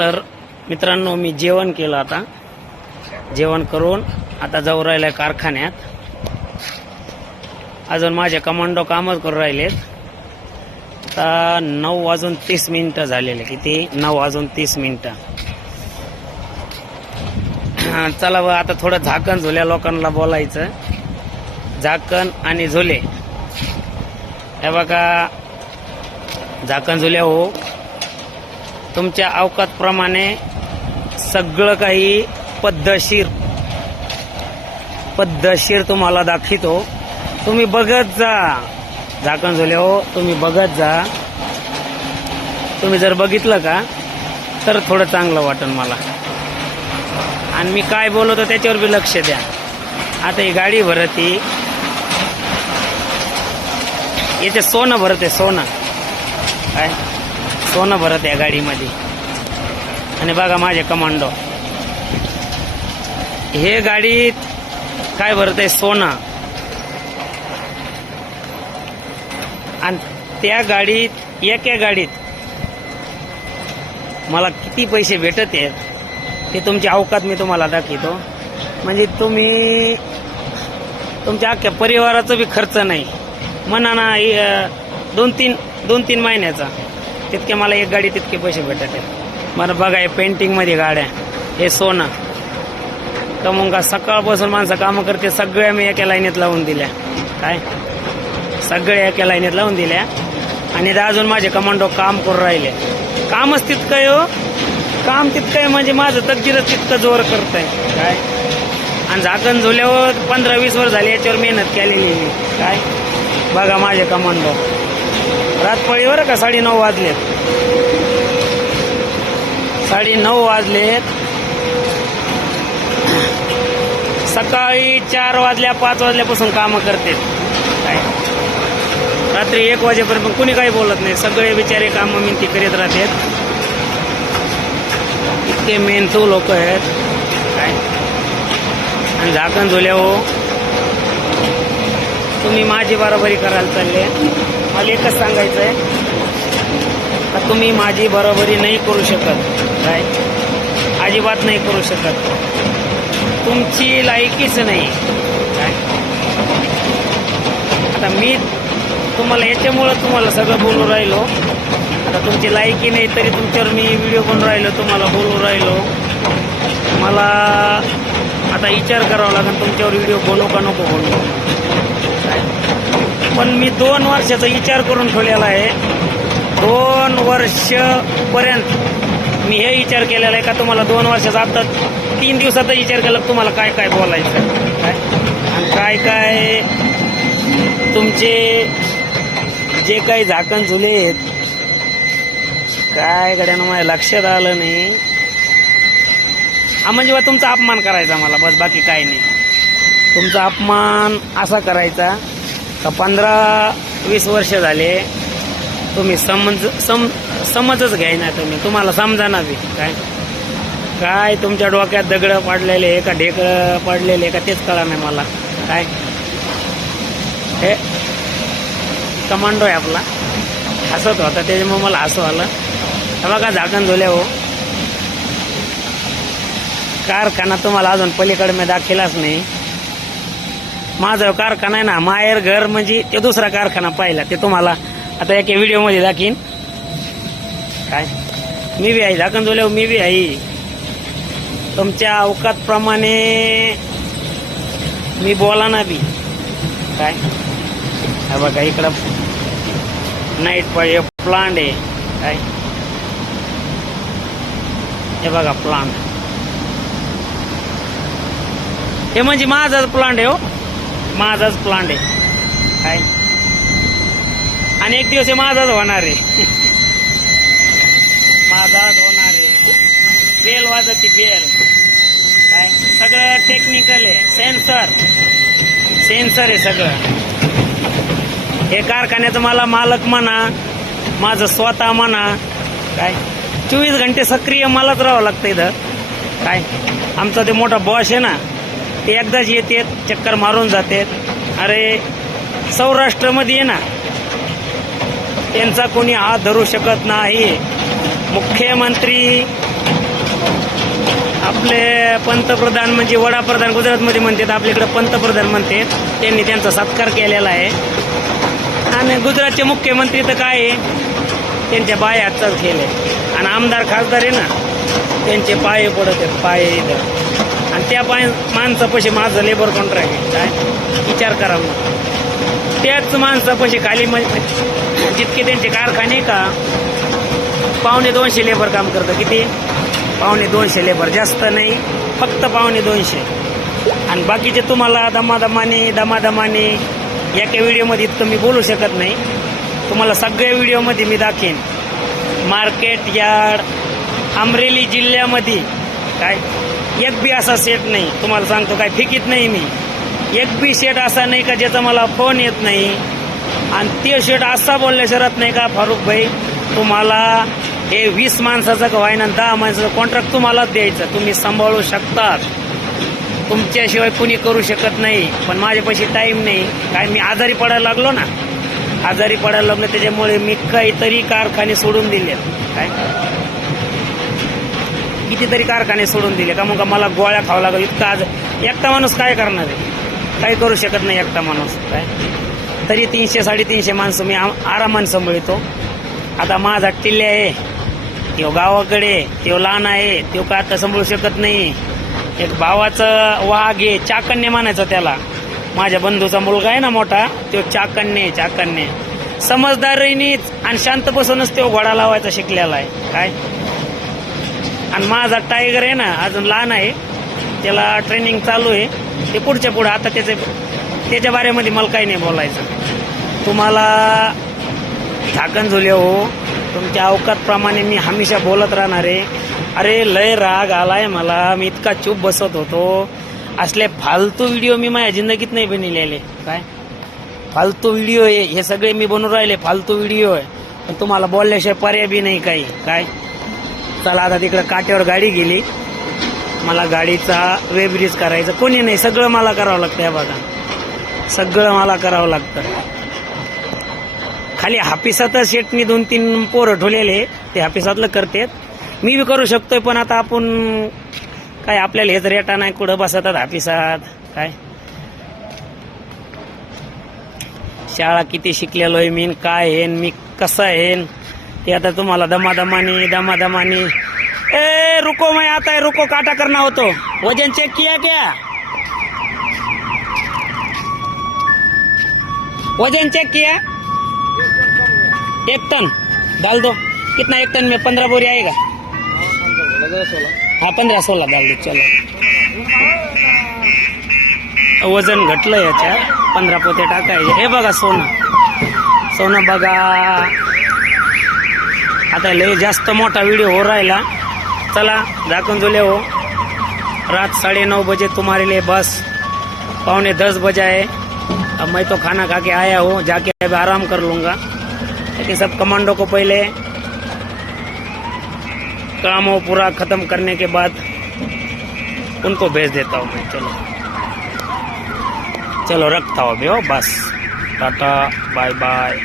तर मित्रांनो, मी जेवण केलं. आता जेवण करून आता जाऊ राहिलं कारखान्यात. अजून माझे कमांडो कामच करू राहिलेत. आता 9:30 झालेले. किती? 9:30. चला बा, आता थोडं झाकण झुल्या लोकांना बोलायचं. झाकण आणि झुले हे बघा. झाकण झुल्या हो, तुमच्या अवकातप्रमाणे सगळं काही पद्धतशीर तुम्हाला दाखवतो. तुम्ही बघत जा. झाकण झुल्या हो, तुम्ही बघत जा. तुम्ही जर बघितलं का तर थोडं चांगलं वाटेल मला. आणि मी काय बोलतो त्याच्यावर बी लक्ष द्या. आता ही गाडी भरती, याचे सोनं भरते. सोनं काय? सोनं भरत या गाडीमध्ये. आणि बघा माझे कमांडो, हे गाडीत काय भरत आहे? सोनं. आणि त्या गाडीत, एका गाडीत मला किती पैसे भेटत आहेत ते तुमची अवकात मी तुम्हाला दाखवतो. म्हणजे तुम्ही तुमच्या अख्ख्या परिवाराचा बी खर्च नाही म्हणा ना, 2-3 महिन्याचा, तितके मला एक गाडी तितके पैसे भेटत आहेत. मला बघा, हे पेंटिंगमध्ये गाड्या, हे सोनं. तर मग सकाळपासून माणसं कामं करते, सगळ्या मी एका लाईनीत लावून दिल्या. काय? सगळ्या एका लाईनीत लावून दिल्या. आणि अजून माझे कमांडो काम करू राहिले. कामच तितकं आहे हो, काम तितकं आहे. म्हणजे माझं तकदीरच तितकं जोर करत आहे. काय? आणि झाकण झुल्यावर 15-20 वर्ष झाली याच्यावर मेहनत केलेली. काय? बघा माझे कमांडो. रातपाळीवर का 9:30 वाजलेत. 9:30 वाजलेत. सकाळी 4 वाजल्या 5 वाजल्यापासून कामं करते. काय? रात्री 1 वाजेपर्यंत कुणी काही बोलत नाही. सगळे बिचारे कामं मिनती करीत राहतात. इतके मेहनतू लोक आहेत. काय? आणि झाकण झुल्या हो, तुम्ही माझी बरोबरी करायला चालले. मला एकच सांगायचं आहे का, तुम्ही माझी बरोबरी नाही करू शकत. काय? अजिबात नाही करू शकत. तुमची लायकीच नाही. काय? आता मी तुम्हाला याच्यामुळं तुम्हाला सगळं बोलू राहिलो. आता तुमची लायकी नाही तरी तुमच्यावर मी व्हिडिओ बनवून राहिलो, तुम्हाला बोलू राहिलो. मला आता विचार करावा लागेल तुमच्यावर व्हिडिओ बनवू का नको बनवू. पण मी 2 वर्षाचा विचार करून ठेवलेला आहे. 2 वर्षपर्यंत मी हे विचार केलेला आहे का तुम्हाला 2 वर्षाचा, आता 3 दिवसाचा विचार केला तुम्हाला काय काय बोलायचं. काय? आणि काय काय तुमचे जे काही झाकण झुले आहेत, काय गड्यानं माझ्या लक्षात आलं नाही. म्हणजे बा तुमचा अपमान करायचा मला, बस, बाकी काय नाही. तुमचा अपमान असा करायचा का 15-20 वर्ष झाले तुम्ही समजच घ्यायना. तुम्हाला समजाना बी. काय काय तुमच्या डोक्यात दगड पाडलेले का ढेकळं पडलेले का तेच कळा नाही मला. काय? हे कमांडो आहे आपला, हसत होता त्याच्यामुळे मला हसू आलं. बघा झाकण झुल्या हो, कारखाना तुम्हाला अजून पलीकडे मी दाखिलाच नाही. माझा कारखाना आहे ना, माहेर घर म्हणजे ते दुसरा कारखाना पाहिला, ते तुम्हाला आता एका व्हिडिओमध्ये दाखीन. काय? मी बी आहे झाकण झुल्या, मी बी आहे. तुमच्या अवकातप्रमाणे मी बोला ना बी. काय? हा बघा इकडं नाईट प्लांट आहे. काय? हे बघा प्लांट, हे म्हणजे माझाच प्लांट आहे हो, माझाच प्लांट आहे. काय? आणि एक दिवस हे माझाच होणार आहे. माझाच होणार आहे. बेल वाजती बेल. काय? सगळं टेक्निकल आहे. सेन्सर आहे सगळं. हे कारखान्याचं मला मालक म्हणा, माझं स्वतः म्हणा. काय? 24 घंटे सक्रिय मलाच राहावं लागतं इथं. काय? आमचा ते मोठा बॉस आहे ना, ते एकदाच येते, चक्कर मारून जाते. अरे सौराष्ट्रामध्ये आहे ना, त्यांचा कोणी हात धरू शकत नाही. मुख्यमंत्री आपले पंतप्रधान म्हणजे वडाप्रधान गुजरातमध्ये म्हणतात, आपल्याकडे पंतप्रधान म्हणतात. त्यांनी त्यांचा सत्कार केलेला आहे. आणि गुजरातचे मुख्यमंत्री तर काय आहे, त्यांच्या पाय हातचाच केले. आणि आमदार खासदार आहे ना, त्यांचे पाय पडत आहेत, पाय इथं. आणि त्या माणसापाशी माझं लेबर कॉन्ट्रॅक्ट आहे. काय विचार करा मग. त्याच माणसापाशी खाली जितके त्यांचे कारखाने का 250 लेबर काम करतं. किती? 250 लेबर, जास्त नाही, फक्त 250. आणि बाकीचे तुम्हाला दमादमाने एका व्हिडिओमध्ये इतकं मी बोलू शकत नाही. तुम्हाला सगळ्या व्हिडिओमध्ये मी दाखवेन. मार्केट यार्ड अमरेली जिल्ह्यामध्ये काय एक बी असा सेट नाही, तुम्हाला सांगतो, काय फिकीत नाही मी. एक बी सेट असा नाही का ज्याचा मला फोन येत नाही. आणि ते सेट असा बोलल्या शरत नाही का, फारुख भाई तुम्हाला हे 20 माणसाचं का व्हायना 10 माणसाचं कॉन्ट्रॅक्ट तुम्हालाच द्यायचं, तुम्ही सांभाळू शकतात, तुमच्याशिवाय कुणी करू शकत नाही. पण माझ्यापाशी टाईम नाही. काय मी आजारी पडायला लागलो ना, आजारी पडायला लागलो त्याच्यामुळे मी काहीतरी कारखाने सोडून दिले. काय कितीतरी कारखाने सोडून दिले का, मग मला गोळ्या खावं लागलं. इतका आज एकटा माणूस काय करणार आहे, काही करू शकत नाही एकटा माणूस. काय तरी 300-350 माणसं मी आरामाने सांभाळतो. आता माझा टिल्ले आहे, तो गावाकडे, तो लहान आहे, तो का आता सांभाळू शकत नाही. एक भावाचं वाघ आहे, चाकण्य म्हणायचं त्याला. माझ्या बंधूचा मुलगा आहे ना मोठा, तो चाकण्य समजदारीनीच आणि शांत बसूनच तो घोडा लावायचा शिकलेला आहे. काय आणि माझा टायगर आहे ना, अजून लहान आहे, त्याला ट्रेनिंग चालू आहे. ते पुढच्या पुढे आता त्याच्या बारेमध्ये मला काही नाही बोलायचं. तुम्हाला झाकण झुले हो, तुमच्या अवकातप्रमाणे मी हमेशा बोलत राहणार आहे. अरे लय राग आलाय मला, मी इतका चूप बसत होतो. असले फालतू व्हिडिओ मी माझ्या जिंदगीत नाही बनवलेले. काय फालतू व्हिडिओ आहे हे सगळे मी बनवून राहिले, फालतू व्हिडिओ आहे. पण तुम्हाला बोलल्याशिवाय पर्याय बी नाही काही. काय चला आता तिकडे काट्यावर गाडी गेली, मला गाडीचा वेब्रिज करायचं, कोणी नाही, सगळं मला करावं लागतं. हे बघा, सगळं मला करावं लागतं. खाली हापिसातच शेटनी 2-3 पोरं ठेवलेले, ते हापिसातलं करतात. मी बी करू शकतोय, पण आता आपण काय, आपल्याला हेच रेटा नाही, कुठं बसतात हापिसात. काय शाळा किती शिकलेलो आहे मी, काय आहे मी कसं आहे ते आता तुम्हाला दमादमानी. ए रुको, मैं आता है, रुको, काटा करना हो तो. वजन चेक किया क्या? वजन चेक किया? 1 टन डाल दो. कितना 1 टन में 15 बोरी आएगा? हाँ 15-16 डाल दो. चलो वजन घटलं याच्या, 15 पोते टाकायचे. हे बघा सोनं बघा. आता लय जास्त मोठा व्हिडिओ हो राहिला. चला झाकून झुले हो. रात 9:30 बजे तुम्हारे लिए बस, 9:45 बजाए. अब मैं तो खाना खा के आया हूँ, जाके अब आराम कर लूँगा. लेकिन सब कमांडो को पहले काम वो पूरा खत्म करने के बाद उनको भेज देता हूँ मैं. चलो रखता हूँ अभी हो, बस टाटा बाय बाय.